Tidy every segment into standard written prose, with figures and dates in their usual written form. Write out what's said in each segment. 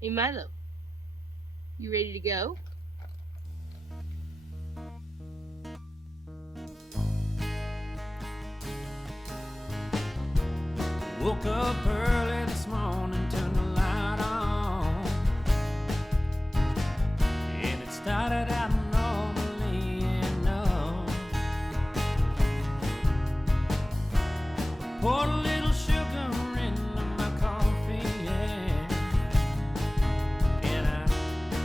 Hey Milo, you ready to go? Woke up early this morning, turned the light on, and it started out normally enough. Poured a little sugar into my coffee, yeah, and I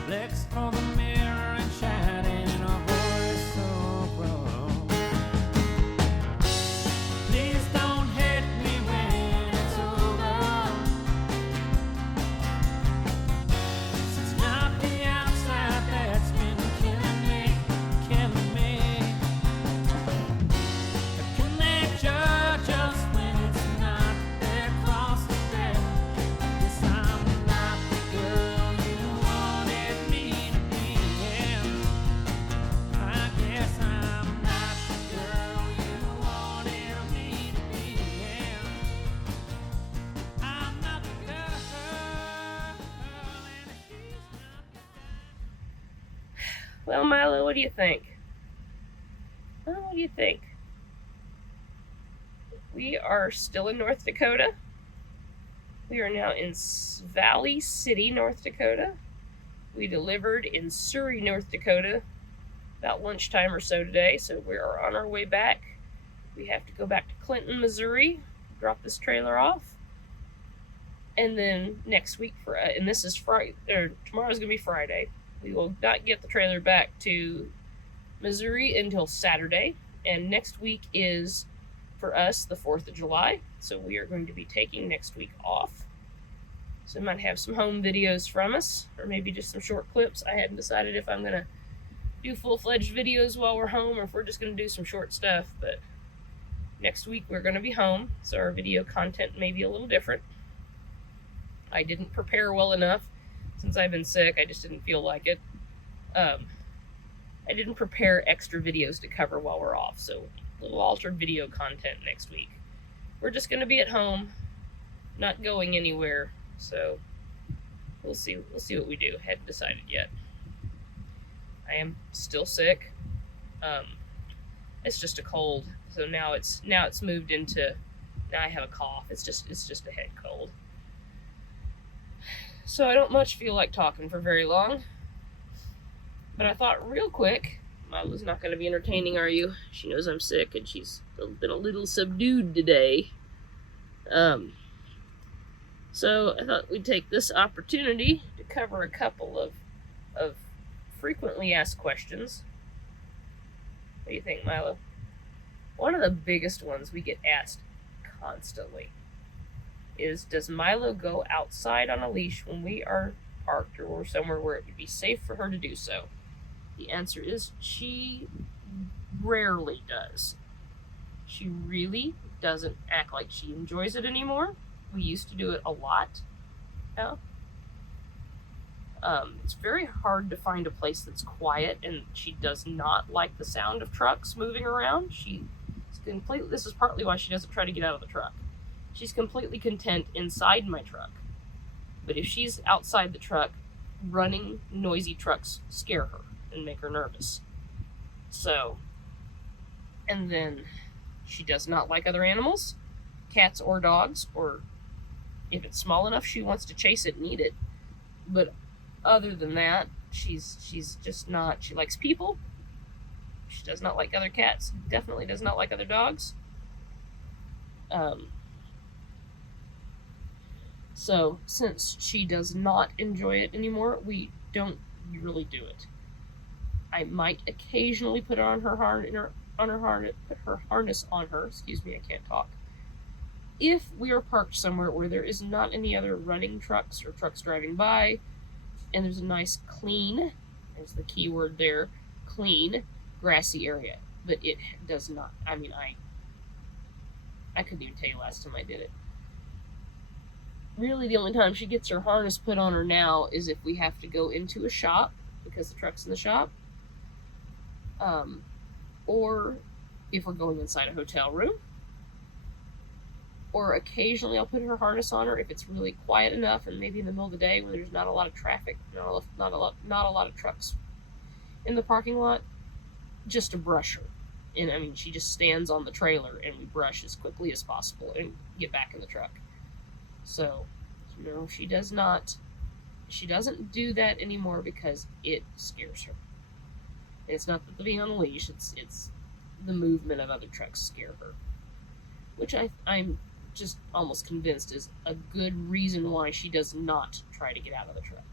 flexed for the mirror and chatted in a voice so proud. Please don't hate me when it's over. It's not the outside that's been killing me, killing me. Can they judge us when it's not their cross to bear? Guess I'm not the girl you wanted me to be. Yeah. I guess I'm not the girl you wanted me to be. Yeah. I'm not the girl, and she's not the Well, Milo, what do you think? What do you think? We are still in North Dakota. We are now in Valley City, North Dakota. We delivered in Surrey, North Dakota about lunchtime or so today, so we are on our way back. We have to go back to Clinton, Missouri, drop this trailer off. And then next week, and this is Friday, or tomorrow's going to be Friday, we will not get the trailer back to Missouri until Saturday. And next week is, for us, the 4th of July. So we are going to be taking next week off. So we might have some home videos from us, or maybe just some short clips. I hadn't decided if I'm going to do full-fledged videos while we're home, or if we're just going to do some short stuff. But next week we're going to be home, so our video content may be a little different. I didn't prepare well enough since I've been sick. I just didn't feel like it. I didn't prepare extra videos to cover while we're off, so a little altered video content next week. We're just going to be at home, not going anywhere, so we'll see what we do. Hadn't decided yet. I am still sick. It's just a cold, so now it's moved into, now I have a cough. It's just a head cold. So I don't much feel like talking for very long. But I thought real quick, Milo's not going to be entertaining, are you? She knows I'm sick and she's been a little subdued today. So I thought we'd take this opportunity to cover a couple of frequently asked questions. What do you think, Milo? One of the biggest ones we get asked constantly is, does Milo go outside on a leash when we are parked or somewhere where it would be safe for her to do so? The answer is she rarely does. She really doesn't act like she enjoys it anymore. We used to do it a lot. Yeah. It's very hard to find a place that's quiet, and she does not like the sound of trucks moving around. This is partly why she doesn't try to get out of the truck. She's completely content inside my truck. But if she's outside the truck, running, noisy trucks scare her and make her nervous. So, and then she does not like other animals, cats or dogs, or if it's small enough, she wants to chase it and eat it. But other than that, she's just not. She likes people. She does not like other cats. Definitely does not like other dogs. So since she does not enjoy it anymore, we don't really do it. I might occasionally put her on her harness on her. Excuse me, I can't talk. If we are parked somewhere where there is not any other running trucks or trucks driving by, and there's a nice clean, there's the key word there, clean, grassy area. But it does not. I mean, I couldn't even tell you last time I did it. Really, the only time she gets her harness put on her now is if we have to go into a shop, because the truck's in the shop. Or if we're going inside a hotel room. or occasionally I'll put her harness on her if it's really quiet enough, and maybe in the middle of the day when there's not a lot of traffic, not a lot of trucks in the parking lot, just to brush her. And I mean, she just stands on the trailer and we brush as quickly as possible and get back in the truck. So, she doesn't do that anymore because it scares her. And it's not the being on the leash, it's the movement of other trucks scare her. Which I'm just almost convinced is a good reason why she does not try to get out of the truck.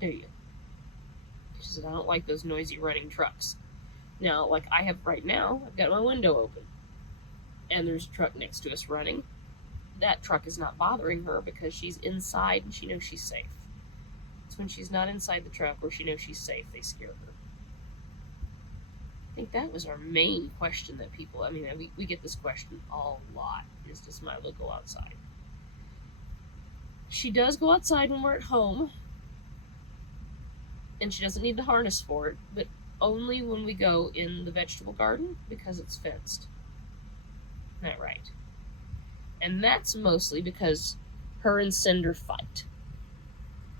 Do you? She says, I don't like those noisy running trucks. Now, like I have right now, I've got my window open. And there's a truck next to us running. That truck is not bothering her because she's inside and she knows she's safe. It's when she's not inside the truck where she knows she's safe, they scare her. I think that was our main question that people, we get this question a lot, is does Milo go outside? She does go outside when we're at home, and she doesn't need the harness for it, but only when we go in the vegetable garden because it's fenced. Isn't that right? And that's mostly because her and Cinder fight.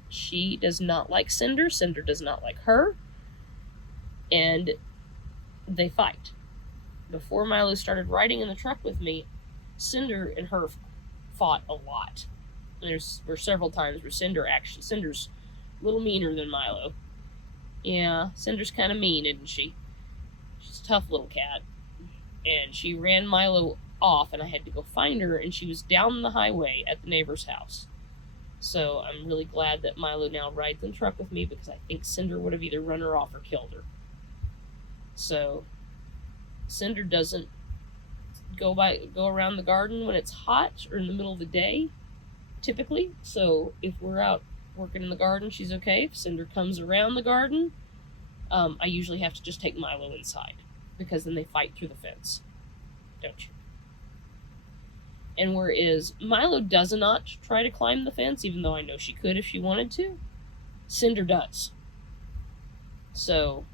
She does not like Cinder, Cinder does not like her, and they fight. Before Milo started riding in the truck with me, Cinder and her fought a lot. There were several times where Cinder's a little meaner than Milo. Yeah, Cinder's kind of mean, isn't she? She's a tough little cat. And she ran Milo off, and I had to go find her, and she was down the highway at the neighbor's house. So I'm really glad that Milo now rides in the truck with me because I think Cinder would have either run her off or killed her. So Cinder doesn't go around the garden when it's hot or in the middle of the day, typically. So if we're out working in the garden, she's okay. If Cinder comes around the garden, I usually have to just take Milo inside because then they fight through the fence, don't you? And whereas Milo does not try to climb the fence, even though I know she could if she wanted to, Cinder does. So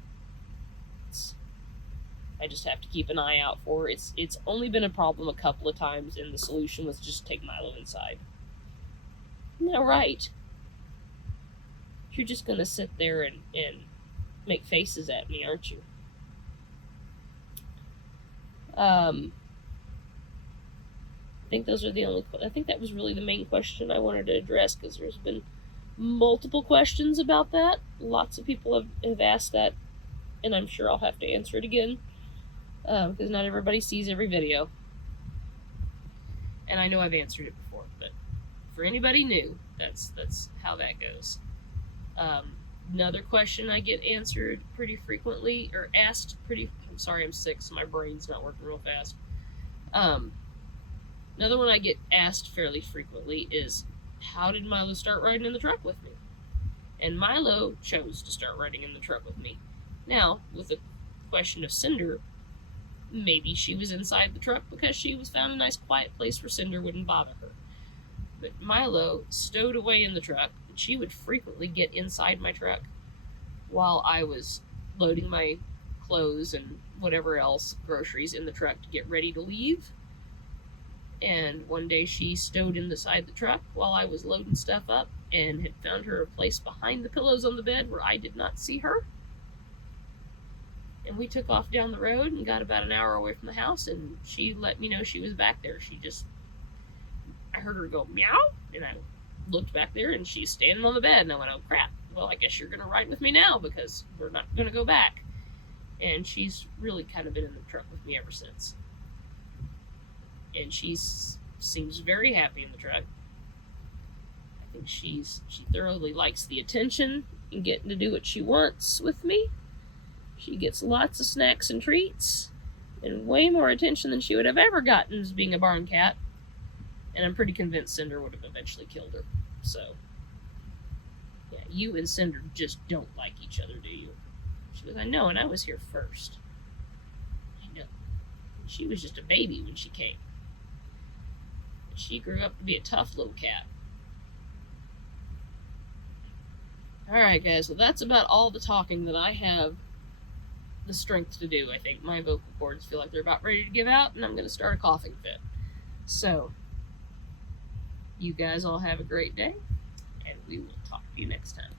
I just have to keep an eye out for her. It's only been a problem a couple of times, and the solution was just take Milo inside. Isn't that right? You're just going to sit there and make faces at me, aren't you? I think that was really the main question I wanted to address, because there's been multiple questions about that. Lots of people have asked that, and I'm sure I'll have to answer it again, because not everybody sees every video. And I know I've answered it before, but for anybody new, that's how that goes. Another question I get answered pretty frequently, or asked I'm sorry, I'm sick, so my brain's not working real fast. Another one I get asked fairly frequently is, how did Milo start riding in the truck with me? And Milo chose to start riding in the truck with me. Now, with the question of Cinder, maybe she was inside the truck because she was found a nice quiet place where Cinder wouldn't bother her. But Milo stowed away in the truck, and she would frequently get inside my truck while I was loading my clothes and whatever else, groceries, in the truck to get ready to leave. And one day she stowed inside the truck while I was loading stuff up and had found her a place behind the pillows on the bed where I did not see her. And we took off down the road and got about an hour away from the house, and she let me know she was back there. I heard her go meow, and I looked back there and she's standing on the bed, and I went, oh crap, well I guess you're going to ride with me now because we're not going to go back. And she's really kind of been in the truck with me ever since. And she seems very happy in the truck. I think she thoroughly likes the attention and getting to do what she wants with me. She gets lots of snacks and treats, and way more attention than she would have ever gotten as being a barn cat. And I'm pretty convinced Cinder would have eventually killed her. So, yeah, you and Cinder just don't like each other, do you? She goes, I know, and I was here first. I know. She was just a baby when she came. She grew up to be a tough little cat. Alright guys, well that's about all the talking that I have the strength to do, I think. My vocal cords feel like they're about ready to give out, and I'm going to start a coughing fit. So, you guys all have a great day, and we will talk to you next time.